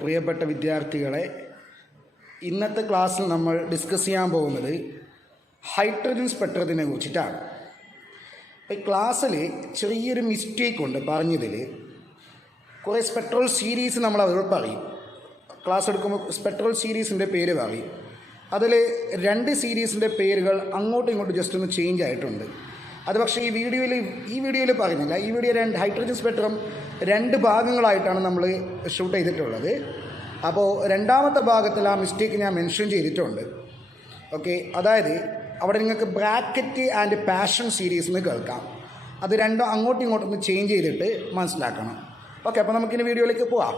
പ്രിയപ്പെട്ട വിദ്യാർത്ഥികളെ, ഇന്നത്തെ ക്ലാസ്സിൽ നമ്മൾ ഡിസ്കസ് ചെയ്യാൻ പോകുന്നത് ഹൈഡ്രജൻ സ്പെക്ട്രത്തിനെ കുറിച്ചിട്ടാണ്. ഈ ക്ലാസ്സിൽ ചെറിയൊരു മിസ്റ്റേക്ക് ഉണ്ട് പറഞ്ഞതിൽ. കുറേ സ്പെക്ട്രൽ സീരീസ് നമ്മൾ അവരോട് പറയും. ക്ലാസ് എടുക്കുമ്പോൾ സ്പെക്ട്രൽ സീരീസിൻ്റെ പേര് പറയും. അതിൽ 2 സീരീസിൻ്റെ പേരുകൾ അങ്ങോട്ടും ഇങ്ങോട്ടും ജസ്റ്റ് ഒന്ന് ചേഞ്ച് ആയിട്ടുണ്ട്. അത് പക്ഷേ ഈ വീഡിയോയിൽ പറയുന്നില്ല. ഈ വീഡിയോ ഹൈഡ്രജൻ സ്പെക്ട്രം 2 ഭാഗങ്ങളായിട്ടാണ് നമ്മൾ ഷൂട്ട് ചെയ്തിട്ടുള്ളത്. അപ്പോൾ രണ്ടാമത്തെ ഭാഗത്തിൽ ആ മിസ്റ്റേക്ക് ഞാൻ മെൻഷൻ ചെയ്തിട്ടുണ്ട്. ഓക്കെ, അതായത് അവിടെ നിങ്ങൾക്ക് ബ്രാക്കറ്റ് ആൻഡ് പാഷൻ സീരീസ് എന്ന് കേൾക്കാം. അത് രണ്ടും അങ്ങോട്ടും ഇങ്ങോട്ടും ഒന്ന് ചേഞ്ച് ചെയ്തിട്ട് മനസ്സിലാക്കണം. ഓക്കെ, അപ്പോൾ നമുക്കിനി വീഡിയോയിലേക്ക് പോവാം.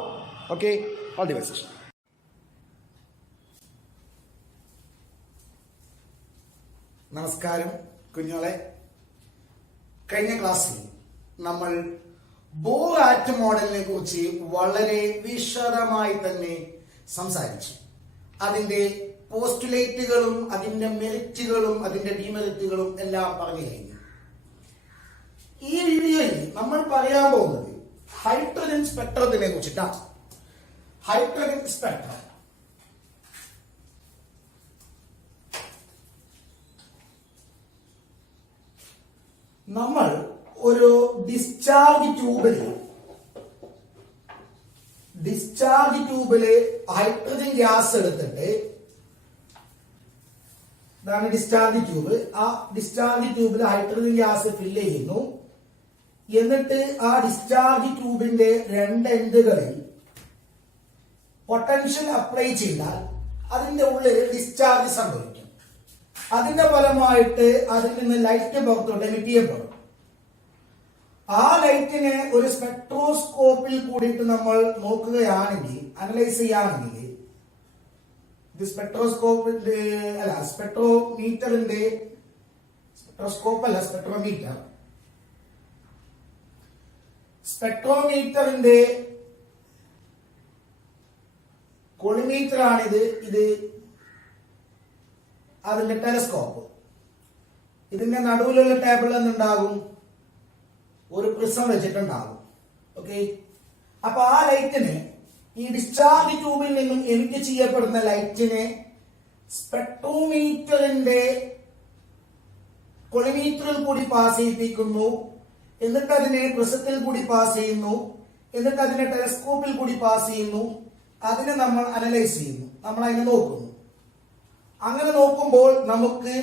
Okay, all the best. നമസ്കാരം കുഞ്ഞോളെ. കഴിഞ്ഞ ക്ലാസ്സിൽ നമ്മൾ ബോർ ആറ്റം മോഡലിനെ കുറിച്ച് വളരെ വിശദമായി തന്നെ സംസാരിച്ചു. അതിന്റെ പോസ്റ്റുലേറ്റുകളും അതിന്റെ മെറിറ്റുകളും അതിന്റെ ഡിമെറിറ്റുകളും എല്ലാം പറഞ്ഞു കഴിഞ്ഞു. ഈ വീഡിയോയിൽ നമ്മൾ പറയാൻ പോകുന്നത് ഹൈഡ്രജൻ സ്പെക്ട്രത്തിനെ കുറിച്ചിട്ടാണ്. ഹൈഡ്രജൻ സ്പെക്ട്രം നമ്മൾ ഒരു ഡിസ്ചാർജ് ട്യൂബില് ഹൈഡ്രജൻ ഗ്യാസ് എടുത്തിട്ട്, ഇതാണ് ഡിസ്ചാർജ് ട്യൂബ്. ആ ഡിസ്ചാർജ് ട്യൂബിൽ ഹൈഡ്രജൻ ഗ്യാസ് ഫില്ല് ചെയ്യുന്നു. എന്നിട്ട് ആ ഡിസ്ചാർജ് ട്യൂബിന്റെ 2 എൻഡുകളിൽ പൊട്ടൻഷ്യൽ അപ്ലൈ ചെയ്താൽ അതിന്റെ ഉള്ളിൽ ഡിസ്ചാർജ് സംഭവിക്കും. അതിന്റെ ഫലമായിട്ട് അതിൽ നിന്ന് ലൈറ്റ് പുറത്തോട്ട് എമിറ്റ് ചെയ്യപ്പെടും. ആ ലൈറ്റിനെ ഒരു സ്പെക്ട്രോസ്കോപ്പിൽ കൂടിയിട്ട് നമ്മൾ നോക്കുകയാണെങ്കിൽ, അനലൈസ് ചെയ്യുകയാണെങ്കിൽ, ഇത് സ്പെക്ട്രോമീറ്ററിന്റെ കൊളിമീറ്റർ ആണിത്. ഇത് അതിന്റെ ടെലസ്കോപ്പ്. ഇതിന്റെ നടുവിലുള്ള ടേബിൾ എന്നുണ്ടാകും, ഒരു പ്രിസം വെച്ചിട്ടുണ്ടാകും. ഓക്കെ, അപ്പൊ ആ ലൈറ്റിനെ, ഈ ഡിസ്ചാർജ് ട്യൂബിൽ നിന്നും എമിറ്റ് ചെയ്യപ്പെടുന്ന ലൈറ്റിനെ സ്പെക്ട്രോമീറ്ററിന്റെ കൊളിമീറ്ററിൽ കൂടി പാസ് ചെയ്യിപ്പിക്കുന്നു. എന്നിട്ട് അതിനെ പ്രിസത്തിൽ കൂടി പാസ് ചെയ്യുന്നു. എന്നിട്ട് അതിനെ ടെലസ്കോപ്പിൽ കൂടി പാസ് ചെയ്യുന്നു. അതിനെ നമ്മൾ അനലൈസ് ചെയ്യുന്നു, നമ്മൾ അതിനെ നോക്കുന്നു. അങ്ങനെ നോക്കുമ്പോൾ നമുക്ക്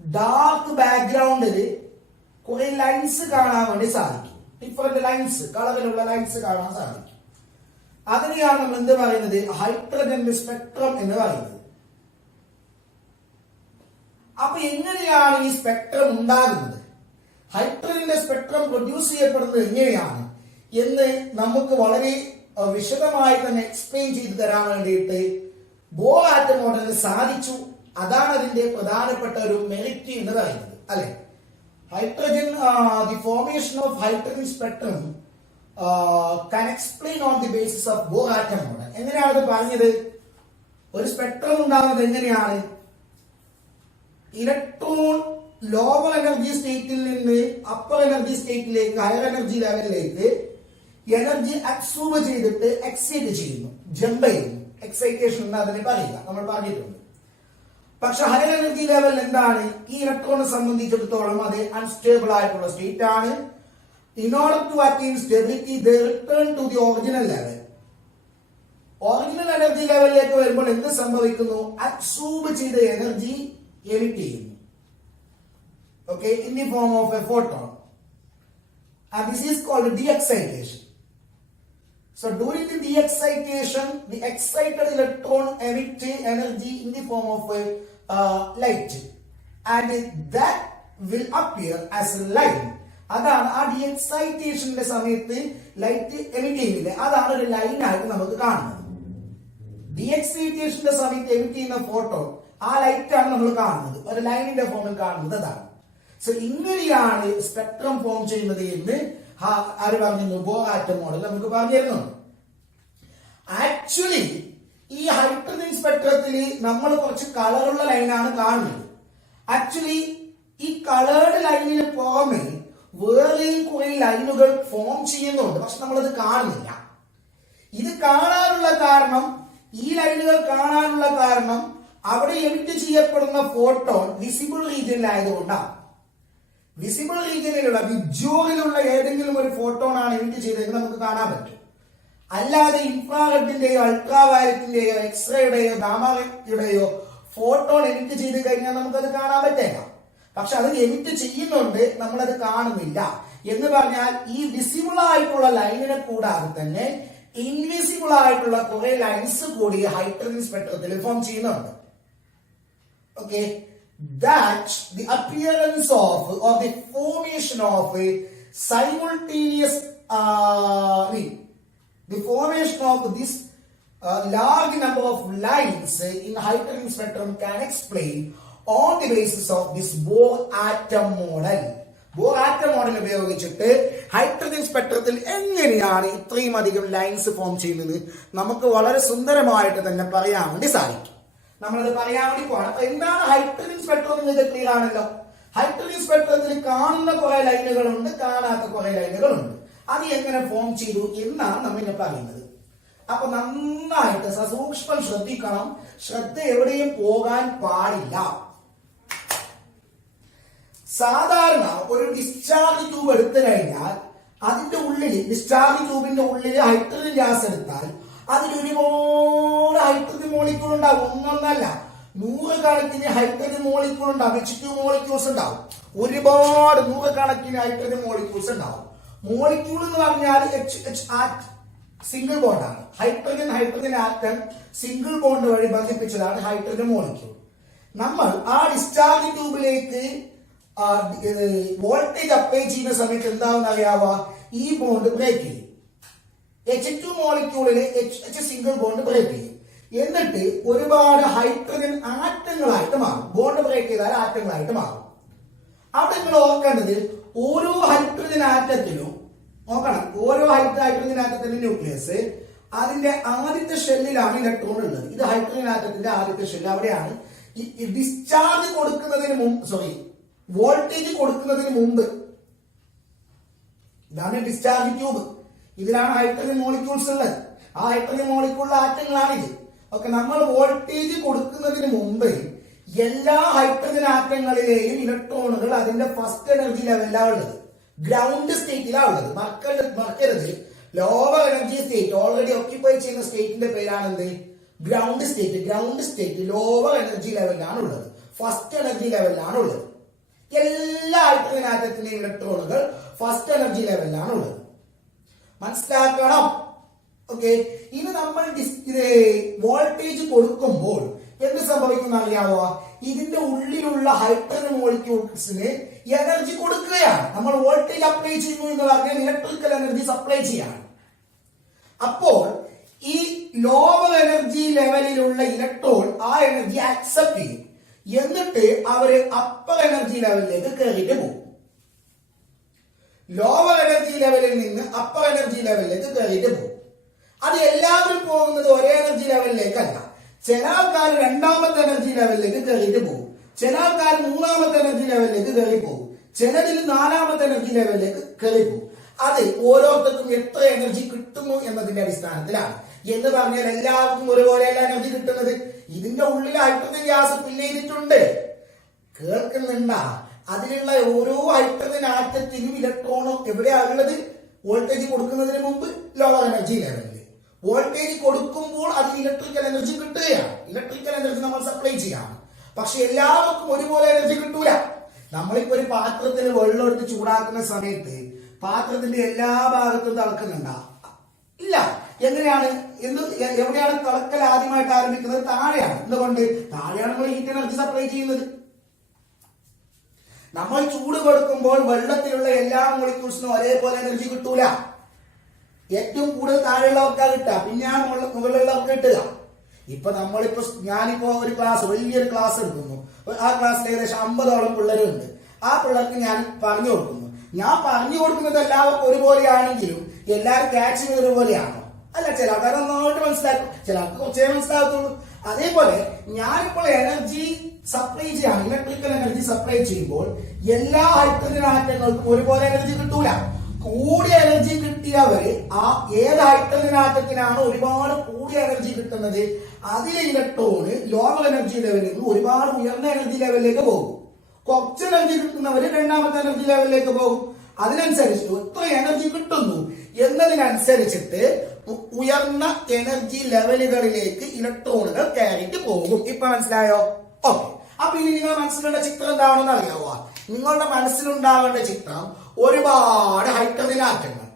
ഡാർക്ക് ബാക്ക്ഗ്രൗണ്ടിൽ കുറെ ലൈൻസ് കാണാൻ വേണ്ടി സാധിക്കും. ഡിഫറെന്റ് ലൈൻസ്, കളറിലുള്ള ലൈൻസ് കാണാൻ സാധിക്കും. അതിനെയാണ് നമ്മൾ എന്ത് പറയുന്നത്, ഹൈഡ്രജന്റെ സ്പെക്ട്രം എന്ന് പറയുന്നത്. അപ്പൊ എങ്ങനെയാണ് ഈ സ്പെക്ട്രം ഉണ്ടാകുന്നത്, ഹൈഡ്രജന്റെ സ്പെക്ട്രം പ്രൊഡ്യൂസ് ചെയ്യപ്പെടുന്നത് എങ്ങനെയാണ് എന്ന് നമുക്ക് വളരെ വിശദമായി തന്നെ എക്സ്പ്ലെയിൻ ചെയ്തു തരാൻ വേണ്ടിയിട്ട് ബോർ ആറ്റം മോഡലിന് സാധിച്ചു. അതാണ് അതിന്റെ പ്രധാനപ്പെട്ട ഒരു മെറിറ്റ് എന്ന് പറയുന്നത്, അല്ലെ? Hydrogen, the formation of hydrogen spectrum can explain on the basis of Bohr atom model. എങ്ങനെയാണ് ഇത് പറഞ്ഞത്? ഒരു സ്പെക്ട്രം ഉണ്ടാകുന്നത് എങ്ങനെയാണ്? ഇലക്ട്രോൺ ലോവർ എനർജി സ്റ്റേറ്റിൽ നിന്ന് അപ്പർ എനർജി സ്റ്റേറ്റിലേക്ക്, ഹയർ എനർജി ലെവലിലേക്ക് എനർജി അബ്സോർബ് ചെയ്തിട്ട് എക്സൈറ്റ് ചെയ്യുന്നു, ജമ്പ് ചെയ്യുന്നു. എക്സൈറ്റേഷൻ എന്ന് അതിനെ പറയുക, നമ്മൾ പറഞ്ഞിട്ടുണ്ട്. പക്ഷെ ഹയർ എനർജി ലെവൽ എന്താണ്? ഈ ഇലക്ട്രോണിനെ സംബന്ധിച്ചിടത്തോളം അത് അൺസ്റ്റേബിൾ ആയിട്ടുള്ള സ്റ്റേറ്റ് ആണ്. In order to attain stability, they return to the original level. Original energy ലെവലിലേക്ക് വരുമ്പോൾ എന്ത് സംഭവിക്കുന്നു? അബ്സോർബ് ചെയ്ത എനർജി എമിറ്റ് ചെയ്യുന്നു. Okay, in the form of a photon. And this is called de-excitation. So during the de-excitation, the excited electron emit energy in the form of light, and that will appear as a line. അതാണ് ആ D എക്സൈറ്റേഷന്റെ സമയത്ത് light emit ചെയ്യുന്നില്ല, അതാണ് ഒരു ലൈനായിട്ട് നമുക്ക് കാണുന്നത്. D എക്സൈറ്റേഷന്റെ സമയത്ത് എമിറ്റ് ചെയ്യുന്ന ഫോട്ടോ, ആ ലൈറ്റ് ആണ് നമ്മൾ കാണുന്നത്, ഒരു ലൈനിന്റെ ഫോമിൽ കാണുന്നത്. അതാണ്. സോ ഇങ്ങനെയാണ് സ്പെക്ട്രം ഫോം ചെയ്യുന്നത് എന്ന് ആര് പറഞ്ഞു? ബോർ ആറ്റം മോഡൽ നമുക്ക് പറഞ്ഞു തരുന്നുണ്ട്. ആക്ച്വലി ഈ ഹൈഡ്രജൻ സ്പെക്ട്രത്തിൽ നമ്മൾ കുറച്ച് കളറുള്ള ലൈനാണ് കാണുന്നത്. ആക്ച്വലി ഈ കളേർഡ് ലൈനിന് പുറമെ വേറെയും കുറെ ലൈനുകൾ ഫോം ചെയ്യുന്നുണ്ട്, പക്ഷെ നമ്മളത് കാണുന്നില്ല. കാണാനുള്ള കാരണം, ഈ ലൈനുകൾ കാണാനുള്ള കാരണം അവിടെ എമിറ്റ് ചെയ്യപ്പെടുന്ന ഫോട്ടോൺ വിസിബിൾ റീജിയനിലായതുകൊണ്ടാണ്. വിസിബിൾ റീജിയനിലുള്ള വിജ്വലിലുള്ള ഏതെങ്കിലും ഒരു ഫോട്ടോൺ ആണ് എമിറ്റ് ചെയ്തതെങ്കിൽ നമുക്ക് കാണാൻ പറ്റും. അല്ലാതെ ഇൻഫ്രാറെഡിന്റെയോ അൾട്രാവയലറ്റിന്റെയോ എക്സ്റേയുടെയോ ഗാമാറയുടെയോ ഫോട്ടോൺ എമിറ്റ് ചെയ്ത് കഴിഞ്ഞാൽ നമുക്കത് കാണാൻ പറ്റില്ല. പക്ഷെ അത് എമിറ്റ് ചെയ്യുന്നുണ്ട്, നമ്മളത് കാണുന്നില്ല. എന്ന് പറഞ്ഞാൽ ഈ വിസിബിൾ ആയിട്ടുള്ള ലൈനിനെ കൂടാതെ തന്നെ ഇൻവിസിബിൾ ആയിട്ടുള്ള കുറെ ലൈൻസ് കൂടി ഹൈഡ്രജൻ സ്പെക്ട്രത്തിൽ ഫോം ചെയ്യുന്നുണ്ട്. Okay, that the appearance of or the formation of simultaneous the formation of this large number of lines in hydrogen spectrum can explain on the basis of this Bohr atom model. Bohr atom model ഉപയോഗിച്ചിട്ട് hydrogen സ്പെക്ട്രത്തിൽ എങ്ങനെയാണ് ഇത്രയും അധികം lines form ചെയ്യുന്നത് നമുക്ക് വളരെ സുന്ദരമായിട്ട് തന്നെ പറയാൻ വേണ്ടി സാധിക്കും. നമ്മളത് പറയാൻ വേണ്ടി പോകണം. അപ്പൊ എന്താണ് ഹൈഡ്രജൻ സ്പെക്ട്രം നിങ്ങൾക്ക് ക്ലിയർ ആണല്ലോ. ഹൈഡ്രജൻ സ്പെക്ട്രത്തിൽ കാണുന്ന കുറെ ലൈനുകളുണ്ട്, കാണാത്ത കുറെ ലൈനുകളുണ്ട്. അത് എങ്ങനെ ഫോം ചെയ്തു എന്നാണ് നമ്മിനെ പറയുന്നത്. അപ്പൊ നന്നായിട്ട് സസൂക്ഷ്മം ശ്രദ്ധിക്കണം. ശ്രദ്ധ എവിടെയും പോകാൻ പാടില്ല. സാധാരണ ഒരു ഡിസ്ചാർജ് ട്യൂബ് എടുത്തു കഴിഞ്ഞാൽ അതിന്റെ ഉള്ളിൽ, ഡിസ്ചാർജ് ട്യൂബിന്റെ ഉള്ളിൽ ഹൈഡ്രജൻ ഗ്യാസ് എടുത്താൽ അതിൽ ഒരുപാട് ഹൈഡ്രജൻ മോളിക്യൂൾ ഉണ്ടാവും. ഒന്നൊന്നല്ല, 100 കണക്കിന് ഹൈഡ്രജൻ മോളിക്യൂൾ ഉണ്ടാവും. H2 മോളിക്യൂൾസ് ഉണ്ടാവും. ഒരുപാട് 100 കണക്കിന് ഹൈഡ്രജൻ മോളിക്യൂൾസ് ഉണ്ടാവും. മോളിക്യൂൾ എന്ന് പറഞ്ഞാൽ സിംഗിൾ ബോണ്ടാണ്. ഹൈഡ്രജൻ ആറ്റം സിംഗിൾ ബോണ്ട് വഴി ബന്ധിപ്പിച്ചതാണ് ഹൈഡ്രജൻ മോളിക്യൂൾ. നമ്മൾ ആ ഡിസ്ചാർജ് ട്യൂബിലേക്ക് വോൾട്ടേജ് അപ്ലൈ ചെയ്യുന്ന സമയത്ത് എന്താണെന്ന് അറിയാവുക, ഈ ബോണ്ട് ബ്രേക്ക് ചെയ്യും. H2 മോളിക്യൂളിലെ H സിംഗിൾ ബോണ്ട് ബ്രേക്ക് ചെയ്യും. എന്നിട്ട് ഒരുപാട് ഹൈഡ്രജൻ ആറ്റങ്ങളായിട്ട് മാറും. ബോണ്ട് ബ്രേക്ക് ചെയ്താൽ ആറ്റങ്ങളായിട്ട് മാറും. അവിടെ നിങ്ങൾ ഓർക്കേണ്ടത്, ഓരോ ഹൈഡ്രജൻ ആറ്റത്തിലും നോക്കണം, ഓരോ ഹൈഡ്രജൻ ആറ്റത്തിന്റെ ന്യൂക്ലിയസ് അതിന്റെ ആദ്യത്തെ ഷെല്ലിലാണ് ഇലക്ട്രോൺ ഉള്ളത്. ഇത് ഹൈഡ്രജൻ ആറ്റത്തിന്റെ ആദ്യത്തെ ഷെല്ല്. അവിടെയാണ് ഈ ഡിസ്ചാർജ് കൊടുക്കുന്നതിന് മുമ്പ്, വോൾട്ടേജ് കൊടുക്കുന്നതിന് മുമ്പ്, ഇതാണ് ഡിസ്ചാർജ് ട്യൂബ്. ഇതിലാണ് ഹൈഡ്രജൻ മോളിക്യൂൾസ് ഉള്ളത്. ആ ഹൈഡ്രജൻ മോളിക്യൂളിലെ ആറ്റങ്ങളാണിത്. ഓക്കെ, നമ്മൾ വോൾട്ടേജ് കൊടുക്കുന്നതിന് മുമ്പ് എല്ലാ ഹൈഡ്രജൻ ആറ്റങ്ങളിലെയും ഇലക്ട്രോണുകൾ അതിന്റെ ഫസ്റ്റ് എനർജി ലെവലിലാണ് ഉള്ളത്, ഗ്രൗണ്ട് സ്റ്റേറ്റിലാണ് ഉള്ളത്. മറക്കരുത്, lower energy state already occupy ചെയ്യുന്ന സ്റ്റേറ്റിന്റെ പേരാണ് എന്ത്? Ground state. Ground state lower energy ലെവലിലാണ് ഉള്ളത്, ഫസ്റ്റ് എനർജി ലെവലിലാണ് ഉള്ളത്. എല്ലാ ഹൈഡ്രജൻ ആറ്റത്തിന്റെയും ഇലക്ട്രോണുകൾ ഫസ്റ്റ് എനർജി ലെവലിലാണ് ഉള്ളത്. മനസ്സിലാക്കണം. ഓക്കെ, ഇനി നമ്മൾ വോൾട്ടേജ് കൊടുക്കുമ്പോൾ എന്ത് സംഭവിക്കുന്ന അറിയാവോ? ഇതിന്റെ ഉള്ളിലുള്ള ഹൈഡ്രജൻ മോളിക്യൂൾസിന് എനർജി കൊടുക്കുകയാണ്. നമ്മൾ വോൾട്ടേജ് അപ്ലൈ ചെയ്യുന്നു എന്ന് പറഞ്ഞാൽ ഇലക്ട്രിക്കൽ എനർജി സപ്ലൈ ചെയ്യാണ്. അപ്പോൾ ഈ ലോവർ എനർജി ലെവലിലുള്ള ഇലക്ട്രോൺ ആ എനർജി ആക്സെപ്റ്റ് ചെയ്യും. എന്നിട്ട് അവര് അപ്പർ എനർജി ലെവലിലേക്ക് കയറിയിട്ട് പോകും. ലോവർ എനർജി ലെവലിൽ നിന്ന് അപ്പർ എനർജി ലെവലിലേക്ക് കയറിയിട്ട് പോകും. അത് എല്ലാവരും പോകുന്നത് ഒരേ എനർജി ലെവലിലേക്കല്ല. ചില ആൾക്കാർ രണ്ടാമത്തെ എനർജി ലെവലിലേക്ക് കയറിയിട്ട് പോകും, ചില ആൾക്കാർ മൂന്നാമത്തെ എനർജി ലെവലിലേക്ക് കയറി പോകും, ചിലതിൽ നാലാമത്തെ എനർജി ലെവലിലേക്ക് കയറി പോകും. അത് ഓരോരുത്തർക്കും എത്ര എനർജി കിട്ടുന്നു എന്നതിന്റെ അടിസ്ഥാനത്തിലാണ്. എന്ന് പറഞ്ഞാൽ എല്ലാവർക്കും ഒരുപോലെയല്ല എനർജി കിട്ടുന്നത്. ഇതിന്റെ ഉള്ളിൽ ഹൈഡ്രജൻ ഗ്യാസ് ഫില്ല് ചെയ്തിട്ടുണ്ട്. കേൾക്കുന്നുണ്ടാ? അതിലുള്ള ഓരോ ഹൈഡ്രജൻ ആറ്റത്തിനും ഇലക്ട്രോണും എവിടെയാണുള്ളത്? വോൾട്ടേജ് കൊടുക്കുന്നതിന് മുമ്പ് ലോവർ എനർജി ലെവലിൽ. വോൾട്ടേജ് കൊടുക്കുമ്പോൾ അതിന് ഇലക്ട്രിക്കൽ എനർജി കിട്ടുകയാണ്. ഇലക്ട്രിക്കൽ എനർജി നമ്മൾ സപ്ലൈ ചെയ്യാണ്. പക്ഷെ എല്ലാവർക്കും ഒരുപോലെ എനർജി കിട്ടൂല. നമ്മളിപ്പോ ഒരു പാത്രത്തിൽ വെള്ളം എടുത്ത് ചൂടാക്കുന്ന സമയത്ത് പാത്രത്തിന്റെ എല്ലാ ഭാഗത്തും തിളക്കുന്നുണ്ടാ? ഇല്ല. എങ്ങനെയാണ്? എവിടെയാണ് തിളക്കൽ ആദ്യമായിട്ട് ആരംഭിക്കുന്നത്? താഴെയാണ്. എന്തുകൊണ്ട്? താഴെയാണ് നമ്മൾ ഹീറ്റ് എനർജി സപ്ലൈ ചെയ്യുന്നത്. നമ്മൾ ചൂട് കൊടുക്കുമ്പോൾ വെള്ളത്തിലുള്ള എല്ലാ മോളിക്യൂൾസിനും ഒരേപോലെ എനർജി കിട്ടൂല. ഏറ്റവും കൂടുതൽ താഴെയുള്ളവർക്കാണ് കിട്ടുക, പിന്നെയാണ് മുകളിലുള്ളവർക്ക് കിട്ടുക. ഞാനിപ്പോ ഒരു ക്ലാസ്, വലിയൊരു ക്ലാസ് എടുക്കുന്നു. ആ ക്ലാസ്സിൽ ഏകദേശം 50ഓളം പിള്ളേരുണ്ട്. ആ പിള്ളേർക്ക് ഞാൻ പറഞ്ഞു കൊടുക്കുന്നു. ഞാൻ പറഞ്ഞു കൊടുക്കുന്നത് എല്ലാവർക്കും ഒരുപോലെയാണെങ്കിലും എല്ലാവരും ക്യാച്ച് ചെയ്യുന്നത് ഒരുപോലെയാണോ? അല്ല. ചില ആൾക്കാർ നന്നായിട്ട് മനസ്സിലാക്കും, ചില ആൾക്ക് കുറച്ചേ മനസ്സിലാകത്തുള്ളൂ. അതേപോലെ ഞാനിപ്പോൾ എനർജി സപ്ലൈ ചെയ്യാണ്, ഇലക്ട്രിക്കൽ എനർജി സപ്ലൈ ചെയ്യുമ്പോൾ എല്ലാ ഹൈഡ്രജൻ ആറ്റങ്ങൾക്കും ഒരുപോലെ എനർജി കിട്ടൂല. കൂടിയ എനർജി കിട്ടിയവര് ആ ഏത് ഹൈഡ്രജൻ ആറ്റത്തിനാണ് ഒരുപാട് കൂടിയ എനർജി കിട്ടുന്നത്, അതിലെ ഇലക്ട്രോണ് ലോവർ എനർജി ലെവലിൽ നിന്ന് ഒരുപാട് ഉയർന്ന എനർജി ലെവലിലേക്ക് പോകും. കുറച്ച് എനർജി കിട്ടുന്നവര് രണ്ടാമത്തെ എനർജി ലെവലിലേക്ക് പോകും. അതിനനുസരിച്ച് എത്ര എനർജി കിട്ടുന്നു എന്നതിനനുസരിച്ചിട്ട് ഉയർന്ന എനർജി ലെവലുകളിലേക്ക് ഇലക്ട്രോണുകൾ കയറിയിട്ട് പോകും. ഇപ്പൊ മനസ്സിലായോ? ഓക്കെ. അപ്പൊ ഇനി നിങ്ങളുടെ മനസ്സിലുള്ള ചിത്രം എന്താണെന്ന് അറിയാവോ? നിങ്ങളുടെ മനസ്സിലുണ്ടാവേണ്ട ചിത്രം ഒരുപാട് ഹൈഡ്രജൻ ആറ്റങ്ങൾ,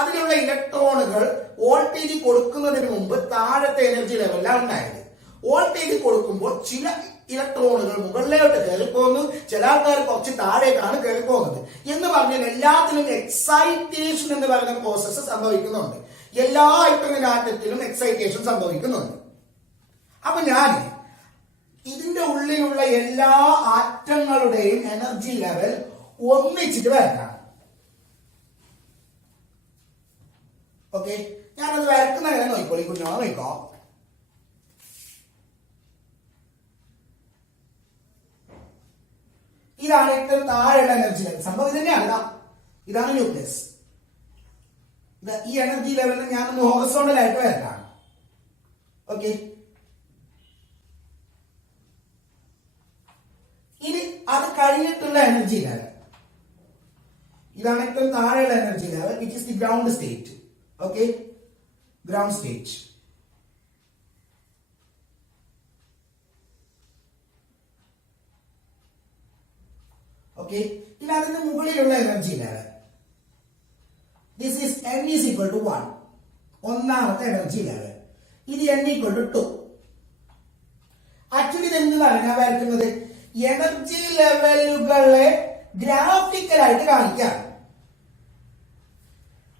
അതിലുള്ള ഇലക്ട്രോണുകൾ വോൾട്ടേജ് കൊടുക്കുന്നതിന് മുമ്പ് താഴത്തെ എനർജി ലെവലിലാണ് ഉണ്ടായത്. വോൾട്ടേജ് കൊടുക്കുമ്പോൾ ചില ഇലക്ട്രോണുകൾ മുകളിലോട്ട് കയറിപ്പോകുന്നു, ചില ആൾക്കാർ കുറച്ച് താഴേക്കാണ് കയറിപ്പോകുന്നത് എന്ന് പറഞ്ഞാൽ എല്ലാത്തിലും എക്സൈറ്റേഷൻ എന്ന് പറയുന്ന പ്രോസസ്സ് സംഭവിക്കുന്നുണ്ട്. എല്ലാ ഹൈഡ്രജൻ ആറ്റത്തിലും എക്സൈറ്റേഷൻ സംഭവിക്കുന്നുണ്ട്. അപ്പൊ ഞാൻ ഇതിന്റെ ഉള്ളിലുള്ള എല്ലാ ആറ്റങ്ങളുടെയും എനർജി ലെവൽ ഒന്നിച്ചിട്ട് വരക്കാം. ഓക്കെ, ഞാനത് വരക്കുന്ന കാര്യം നോക്കിക്കോളി കുഞ്ഞോ, നോക്കോ. ഇതാണ് ഏറ്റവും താഴെയുള്ള എനർജി ലെവൽ. സംഭവം ഇത് തന്നെയാണ്. ഇതാണ് ന്യൂക്ലിയസ്. ഈ എനർജി ലെവലിന് ഞാനൊന്ന് ഹൊറിസോണ്ടലായിട്ട് വരക്കാം. ഓക്കെ, ഇനി അത് കഴിഞ്ഞിട്ടുള്ള എനർജി ലെവൽ ഇതാണ് ഏറ്റവും താഴെയുള്ള energy level, which is the ground state. Okay, ground state. Okay, ഇനി അതിന് മുകളിലുള്ള energy level, this is n is equal to 1, ഒന്നാമത്തെ എനർജി ലെവൽ. ഇത് n equal to 2. ആക്ച്വലി ഇത് എന്താണ് ഞാൻ വരയ്ക്കുന്നത്? എനർജി ലെവലുകളെ ഗ്രാഫിക്കലായിട്ട് കാണിക്കാം.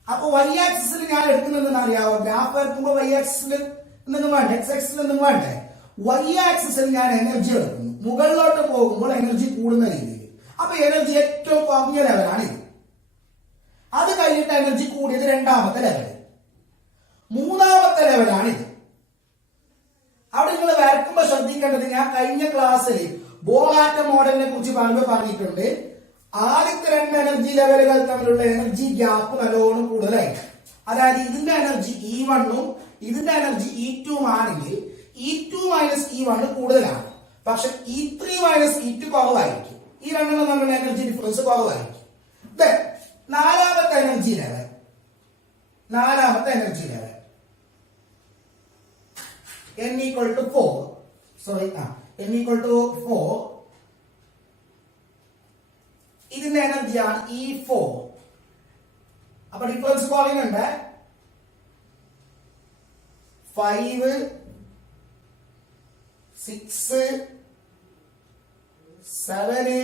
അപ്പൊ y ആക്സിസിൽ ഞാൻ എടുക്കുന്നതെന്ന് അറിയാവോ? ഗ്രാഫ് വരക്കുമ്പോൾ y ആക്സിസിൽ എന്തെങ്കിലും വേണ്ടേ, x ആക്സിസിൽ എന്തെങ്കിലും വേണ്ടേ? y ആക്സിസിൽ ഞാൻ എനർജി എടുക്കുന്നു, മുകളിലോട്ട് പോകുമ്പോൾ എനർജി കൂടുന്ന രീതിയിൽ. അപ്പൊ എനർജി ഏറ്റവും കുറഞ്ഞ ലെവലാണ് ഇത്. അത് കഴിഞ്ഞിട്ട് എനർജി കൂടിയത് രണ്ടാമത്തെ ലെവൽ, മൂന്നാമത്തെ ലെവലാണ് ഇത്. അവിടെ നിങ്ങൾ വരക്കുമ്പോൾ ശ്രദ്ധിക്കേണ്ടത്, ഞാൻ കഴിഞ്ഞ ക്ലാസ്സിൽ ബോർ ആറ്റം മോഡലിനെ കുറിച്ച് പറഞ്ഞിട്ടുണ്ട്. ആദ്യത്തെ രണ്ട് എനർജി ലെവലുകൾ തമ്മിലുള്ള എനർജി ഗ്യാപ്പ് നല്ലോണം കൂടുതലായിരിക്കും. അതായത് ഇതിന്റെ എനർജി E1ഉം ഇതിന്റെ എനർജി E2 ആണെങ്കിൽ E2 മൈനസ് E1 കൂടുതലാണ്. പക്ഷെ E3 മൈനസ് E2 കുറവായിരിക്കും. ഈ രണ്ടെണ്ണം തമ്മിലുള്ള എനർജി ഡിഫറൻസ് കുറവായിരിക്കും. നാലാമത്തെ energy level n equal to 4. n equal to 4. ഇതിന്റെ എനർജിയാണ് E4. അപ്പൊ ഡിഫറൻസ് പറയുന്നുണ്ട് 5, 6, 7,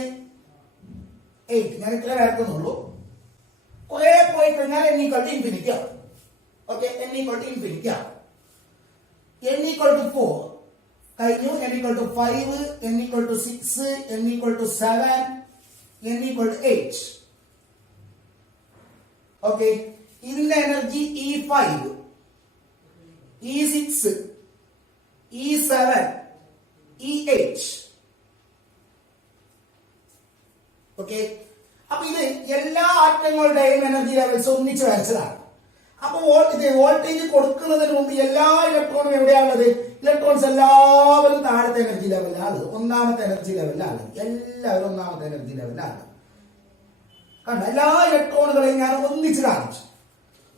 8. ഞാൻ ഇത്ര വരക്കുന്നുള്ളൂ. കുറെ പോയി കഴിഞ്ഞാൽ n equal to infinity ആവും. Okay, n equal to infinity ആവും. n equal to 4 കഴിഞ്ഞു, n equal to 5, n equal to 6, n equal to 7, n equal to 8. Okay, ഇതിന്റെ energy E5, E6, E7, E8. Okay, അപ്പൊ ഇത് എല്ലാ ആറ്റങ്ങളുടെയും energy levels ഒന്നിച്ച് വരച്ചതാണ്. അപ്പൊ voltage കൊടുക്കുന്നതിന് മുമ്പ് എല്ലാ ഇലക്ട്രോണും എവിടെയാണുള്ളത്? ഇലക്ട്രോൺസ് എല്ലാവരും താഴത്തെ എനർജി ലെവലിലാണ്, ഒന്നാമത്തെ എനർജി ലെവലിലാണ്. എല്ലാവരും ഒന്നാമത്തെ എനർജി ലെവലിലാണ്. കണ്ട, എല്ലാ ഇലക്ട്രോണുകളെയും ഞാൻ ഒന്നിച്ച് കാണിച്ചു.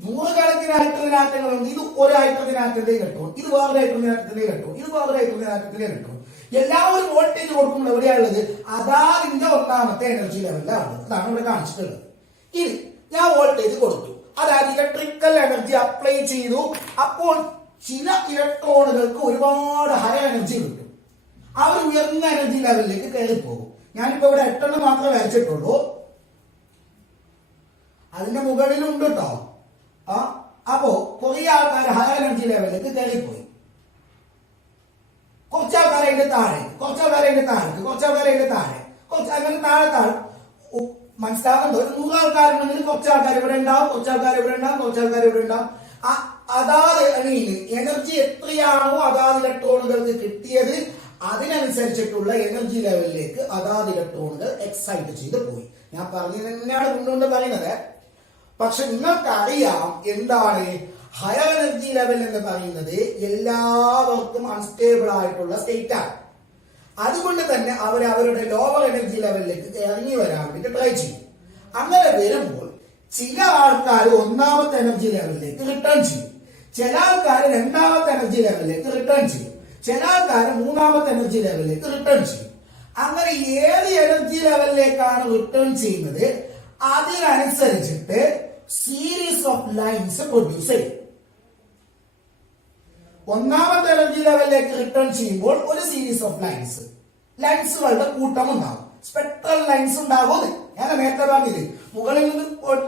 100 കണക്കിന് ഹൈഡ്രജൻ ആറ്റങ്ങളുണ്ട്. ഇത് ഒരു ഹൈഡ്രജൻ ആറ്റത്തിലെ ഇലക്ട്രോൺ, ഇത് വേറെ ഹൈഡ്രജൻ ആറ്റത്തിലെ ഇലക്ട്രോൺ, ഇത് വേറെ ഹൈഡ്രജൻ ആറ്റത്തിലെ ഇലക്ട്രോൺ. എല്ലാവരും വോൾട്ടേജ് കൊടുക്കുമ്പോൾ എവിടെയാണുള്ളത്? അതാതിന്റെ ഒന്നാമത്തെ എനർജി ലെവലിലാണ്. അതാണ് ഇവിടെ കാണിച്ചിട്ടുള്ളത്. ഇനി ഞാൻ വോൾട്ടേജ് കൊടുത്തു, അതായത് ഇലക്ട്രിക്കൽ എനർജി അപ്ലൈ ചെയ്തു. അപ്പോൾ ചില ഇലക്ട്രോണുകൾക്ക് ഒരുപാട് ഹയർ എനർജി കിട്ടും. അവർ ഉയർന്ന എനർജി ലെവലിലേക്ക് കയറിപ്പോകും. ഞാനിപ്പോ ഇവിടെ 8 മാത്രമേ വരച്ചിട്ടുള്ളൂ. അതിന്റെ മുകളിലുണ്ട് കേട്ടോ. അപ്പോ കുറെ ആൾക്കാർ ഹയർ എനർജി ലെവലിലേക്ക് കയറിപ്പോയി. കുറച്ചാൾക്കാർ അതിന്റെ താഴെ, കുറച്ചാൾക്കാർ അതിന്റെ താഴെ, കുറച്ചാൾക്കാർ അതിന്റെ താഴെ, അങ്ങനെ താഴെ മനസ്സിലാകുന്നുണ്ടോ? ഒരു 100 ആൾക്കാരുണ്ടെങ്കിൽ കുറച്ചാൾക്കാർ ഇവിടെ ഉണ്ടാവും, കുറച്ചാൾക്കാർ ഇവിടെ ഉണ്ടാവും, കുറച്ചാൾക്കാർ ഇവിടെ ഉണ്ടാവും. അതാത് എനർജി എത്രയാണോ അതാത് ഇലക്ട്രോണുകൾക്ക് കിട്ടിയത് അതിനനുസരിച്ചിട്ടുള്ള എനർജി ലെവലിലേക്ക് അതാത് ഇലക്ട്രോണുകൾ എക്സൈറ്റ് ചെയ്ത് പോയി. ഞാൻ പറഞ്ഞത് തന്നെയാണ് മുന്നോട്ട് പറയുന്നത്. പക്ഷെ നിങ്ങൾക്ക് അറിയാം എന്താണ് ഹയർ എനർജി ലെവൽ എന്ന് പറയുന്നത് എല്ലാവർക്കും അൺസ്റ്റേബിൾ ആയിട്ടുള്ള സ്റ്റേറ്റ് ആണ്. അതുകൊണ്ട് തന്നെ അവർ അവരുടെ ലോവർ എനർജി ലെവലിലേക്ക് ഇറങ്ങി വരാൻ വേണ്ടി ട്രൈ ചെയ്യും. അങ്ങനെ വരുമ്പോൾ ചില ആൾക്കാർ ഒന്നാമത്തെ എനർജി ലെവലിലേക്ക് റിട്ടേൺ ചെയ്യും, ചില ആൾക്കാർ രണ്ടാമത്തെ എനർജി ലെവലിലേക്ക് റിട്ടേൺ ചെയ്യും, ചില ആൾക്കാർ മൂന്നാമത്തെ എനർജി ലെവലിലേക്ക് റിട്ടേൺ ചെയ്യും. അങ്ങനെ ഏത് എനർജി ലെവലിലേക്കാണ് റിട്ടേൺ ചെയ്യുന്നത് അതിനനുസരിച്ചിട്ട് സീരീസ് ഓഫ് ലൈൻസ് പ്രൊഡ്യൂസ് ചെയ്യും. ഒന്നാമത്തെ എനർജി ലെവലിലേക്ക് റിട്ടേൺ ചെയ്യുമ്പോൾ ഒരു സീരീസ് ഓഫ് ലൈൻസുകളുടെ കൂട്ടം ഉണ്ടാവും, സ്പെക്ട്രൽ ലൈൻസ് ഉണ്ടാവും. ഞാൻ നേരത്തെ പറഞ്ഞത് മുകളിൽ നിന്ന്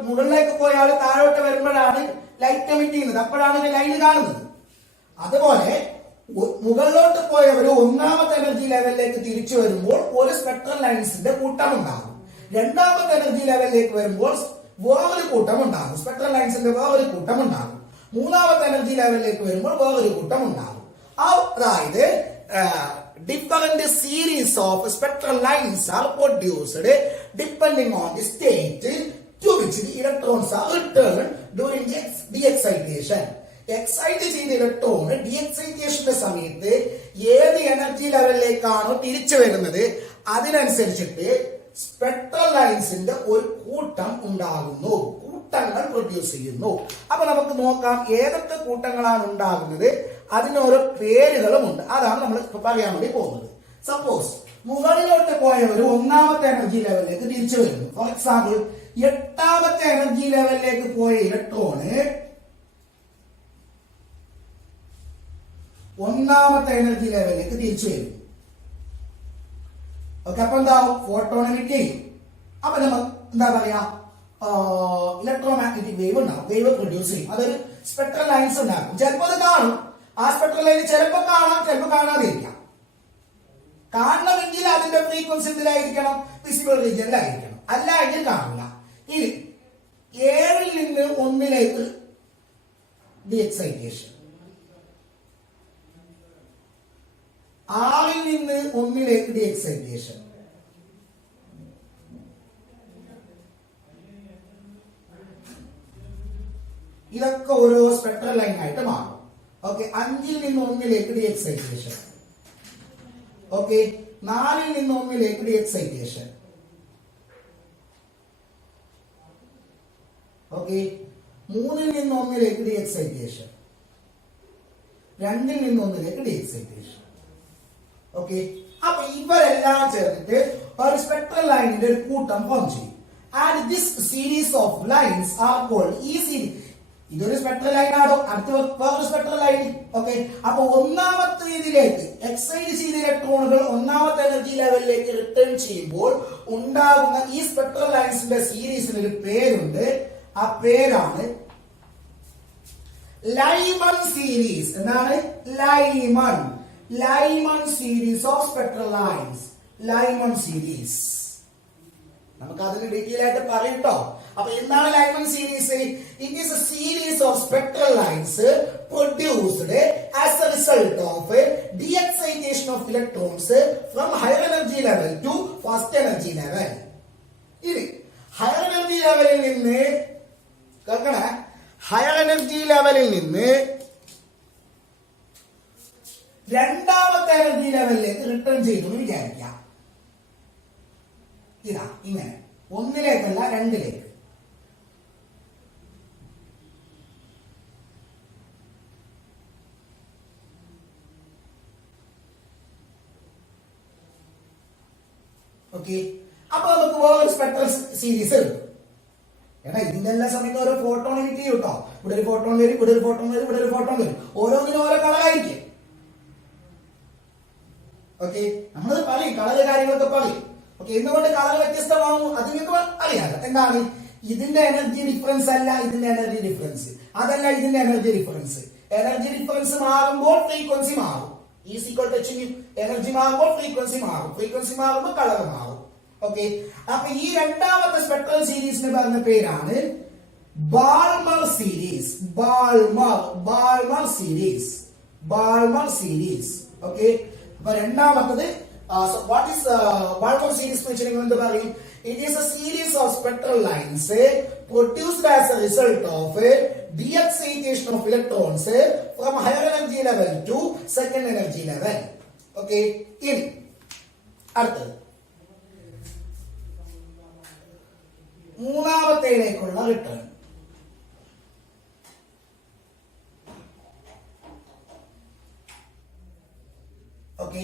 മുകളിലേക്ക് പോയാൽ താഴോട്ട് വരുമ്പോഴാണ് ലൈറ്റ് എമിറ്റ് ചെയ്യുന്നത്, അപ്പോഴാണ് ലൈൻ കാണുന്നത്. അതുപോലെ മുകളിലോട്ട് പോയവർ ഒന്നാമത്തെ എനർജി ലെവലിലേക്ക് തിരിച്ചു വരുമ്പോൾ ഒരു സ്പെക്ട്രൽ ലൈൻസിന്റെ കൂട്ടം ഉണ്ടാകും. രണ്ടാമത്തെ എനർജി ലെവലിലേക്ക് വരുമ്പോൾ വേറൊരു കൂട്ടം ഉണ്ടാകും, സ്പെക്ട്രൽ ലൈൻസിന്റെ വേറൊരു കൂട്ടം ഉണ്ടാകും. മൂന്നാമത്തെ എനർജി ലെവലിലേക്ക് വരുമ്പോൾ വേറൊരു കൂട്ടം ഉണ്ടാകും. അതായത് different series of spectral lines are produced depending on the state to which the electrons are returned during the excitation. Excite ചെയ്ത ഇലക്ട്രോൺ ഡീഎക്സൈറ്റേഷന്റെ സമയത്ത് ഏത് എനർജി ലെവലിലേക്കാണോ തിരിച്ചു വരുന്നത് അതിനനുസരിച്ചിട്ട് സ്പെക്ട്രൽ ലൈൻസിന്റെ ഒരു കൂട്ടം ഉണ്ടാകുന്നു, കൂട്ടങ്ങൾ പ്രൊഡ്യൂസ് ചെയ്യുന്നു. അപ്പൊ നമുക്ക് നോക്കാം ഏതൊക്കെ കൂട്ടങ്ങളാണ് ഉണ്ടാകുന്നത്, അതിനോരോ പേരുകളുമുണ്ട്. അതാണ് നമ്മൾ പറയാൻ വേണ്ടി പോകുന്നത്. സപ്പോസ് മുകളിലോട്ട് പോയവർ ഒന്നാമത്തെ എനർജി ലെവലിലേക്ക് തിരിച്ചു വരുന്നു. ഫോർ എക്സാമ്പിൾ, എട്ടാമത്തെ എനർജി ലെവലിലേക്ക് പോയ ഇലക്ട്രോണ് ഒന്നാമത്തെ എനർജി ലെവലിലേക്ക് തിരിച്ചു വരും. ഓക്കെ, അപ്പൊ എന്താവും? ഫോട്ടോൺ എമിറ്റ് ചെയ്യും. അപ്പൊ നമ്മൾ എന്താ പറയാ, ഇലക്ട്രോ മാഗ്നറ്റിക് വേവ് ഉണ്ടാവും, വേവ് പ്രൊഡ്യൂസ് ചെയ്യും. അതൊരു സ്പെക്ട്രൽ ലൈൻസ് ഉണ്ടാക്കും. ചിലപ്പോൾ അത് കാണും, ആ സ്പെക്ട്രൽ ലൈൻ ചിലപ്പോൾ കാണാം, ചിലപ്പോൾ കാണാതിരിക്കാം. കാണണമെങ്കിൽ അതിന്റെ ഫ്രീക്വൻസി എന്തിലായിരിക്കണം? വിസിബിൾ റീജിയനിലായിരിക്കണം, അല്ല എങ്കിൽ കാണില്ല. ഇനി 7ൽ നിന്ന് 1ലേക്ക് ഡീഎക്സൈറ്റേഷൻ, 6ൽ നിന്ന് 1ലേക്ക് ഡീഎക്സൈറ്റേഷൻ, ഇതൊക്കെ ഓരോ സ്പെക്ട്രൽ ലൈൻ ആയിട്ട് മാറും. ഓക്കെ, 5ൽ നിന്ന് 1ലേക്ക് ഡീഎക്സൈറ്റേഷൻ, ഓക്കെ, 4ൽ നിന്ന് 1ലേക്ക് ഡീഎക്സൈറ്റേഷൻ, ഓക്കെ, 3ൽ നിന്ന് 1ലേക്ക് ഡീഎക്സൈറ്റേഷൻ, 2ൽ നിന്ന് 1ലേക്ക് ഡീഎക്സൈറ്റേഷൻ. ഓക്കെ, അപ്പൊ ഇവരെല്ലാം ചേർന്നിട്ട് ഒരു സ്പെക്ട്രൽ ലൈനിന്റെ ഒരു കൂട്ടം ഫോം ചെയ്യും. And this series of lines are called, ഈ സീരീസ് ഇതൊരു സ്പെക്ട്രൽ ലൈൻ ആണോ, അടുത്ത വേറൊരു സ്പെക്ട്രൽ ലൈൻ. ഓക്കെ, അപ്പൊ ഒന്നാമത്തെ ഇതിലേക്ക് എക്സൈറ്റ് ചെയ്ത ഇലക്ട്രോണുകൾ ഒന്നാമത്തെ എനർജി ലെവലിലേക്ക് റിട്ടേൺ ചെയ്യുമ്പോൾ ഉണ്ടാകുന്ന ഈ സ്പെക്ട്രൽ ലൈൻസിന്റെ സീരീസിന് ഒരു പേരുണ്ട്. ആ പേരാണ് ലൈമൺ സീരീസ്. എന്താണ്? Lyman series of spectral lines, Lyman series. നമുക്ക് അതിന് ഡീറ്റെയിൽ ആയിട്ട് പറയട്ടോ. അപ്പൊ എന്താണ് Lyman series? It is a series of spectral lines produced as a result of de-excitation of electrons from higher energy level to first energy level. ഇനി higher energy ലെവലിൽ നിന്ന് കേൾക്കണേ, ഹയർ എനർജി ലെവലിൽ നിന്ന് രണ്ടാമത്തെ എനർജി ലെവലിലേക്ക് റിട്ടേൺ ചെയ്തു എന്ന് വിചാരിക്കാം. ഇതാ ഇങ്ങനെ, 1ലേക്കല്ല 2ലേക്ക്. ഓക്കെ, അപ്പൊ നമുക്ക് വേറൊരു സ്പെക്ട്രൽ സീരീസ് എടുക്കും. എടാ, ഇതിന്റെ എല്ലാ സമയത്തും ഓരോ ഫോട്ടോൺ എമിറ്റ് ചെയ്യും കേട്ടോ. ഇവിടെ ഒരു ഫോട്ടോൺ വരും, ഇവിടെ ഒരു ഫോട്ടോൺ വരും, ഇവിടെ ഒരു ഫോട്ടോൺ വരും. ഓരോന്നിനും ഓരോ കളറായിരിക്കും. ഓക്കെ, നമ്മളത് പറയും, കളറ് കാര്യങ്ങളൊക്കെ പറയും. ഓക്കെ, എന്തുകൊണ്ട് കളർ വ്യത്യസ്തമാവും അത് നിങ്ങൾക്ക് അറിയാലോ. എന്താണ്? ഇതിന്റെ എനർജി ഡിഫറൻസ് അല്ല ഇതിന്റെ എനർജി ഡിഫറൻസ്, അതല്ല ഇതിന്റെ എനർജി ഡിഫറൻസ്. എനർജി ഡിഫറൻസ് മാറുമ്പോൾ ഫ്രീക്വൻസി മാറും. എനർജി മാറുമ്പോൾ ഫ്രീക്വൻസി മാറും, ഫ്രീക്വൻസി മാറുമ്പോൾ കളർ മാറും. ഓക്കെ, അപ്പൊ ഈ രണ്ടാമത്തെ സ്പെക്ട്രൽ സീരീസിന് പറഞ്ഞ പേരാണ് Balmer series. Balmer series. Okay, അപ്പൊ രണ്ടാമത്തത് വാട്ട് ഈസ് ബാൾമർ സീരീസ് എന്ന് വെച്ചാൽ നിങ്ങൾ എന്ത് പറയും? It is a series of spectral lines produced as a result of de-excitation of electrons from higher energy level to second energy level. Okay, ഇനി അടുത്തത് മൂന്നാമത്തേലേക്കുള്ള return. Okay,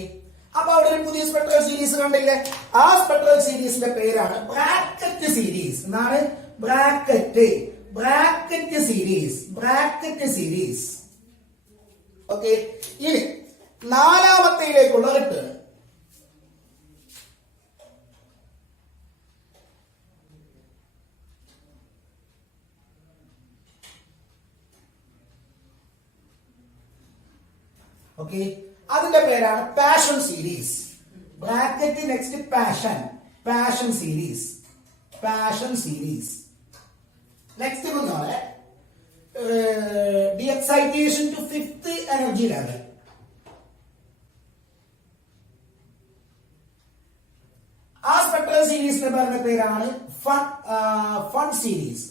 അപ്പൊ അവിടെ ഒരു പുതിയ സ്പെക്ട്രൽ സീരീസ് കണ്ടില്ലേ? ആ സ്പെക്ട്രൽ സീരീസിന്റെ പേരാണ് ബ്രാക്കറ്റ് സീരീസ്. എന്താണ്? Bracket series. ഓക്കെ, ഇനി നാലാമത്തേലേക്കുള്ള റിട്ടേൺ. ഓക്കെ, അതിന്റെ പേരാണ് Paschen series. Bracket next Paschen series. Next കുഞ്ഞോളെ de-excitation to fifth energy level. ആ സ്പെക്ട്രൽ സീരീസിന്റെ പറഞ്ഞ പേരാണ് Pfund series.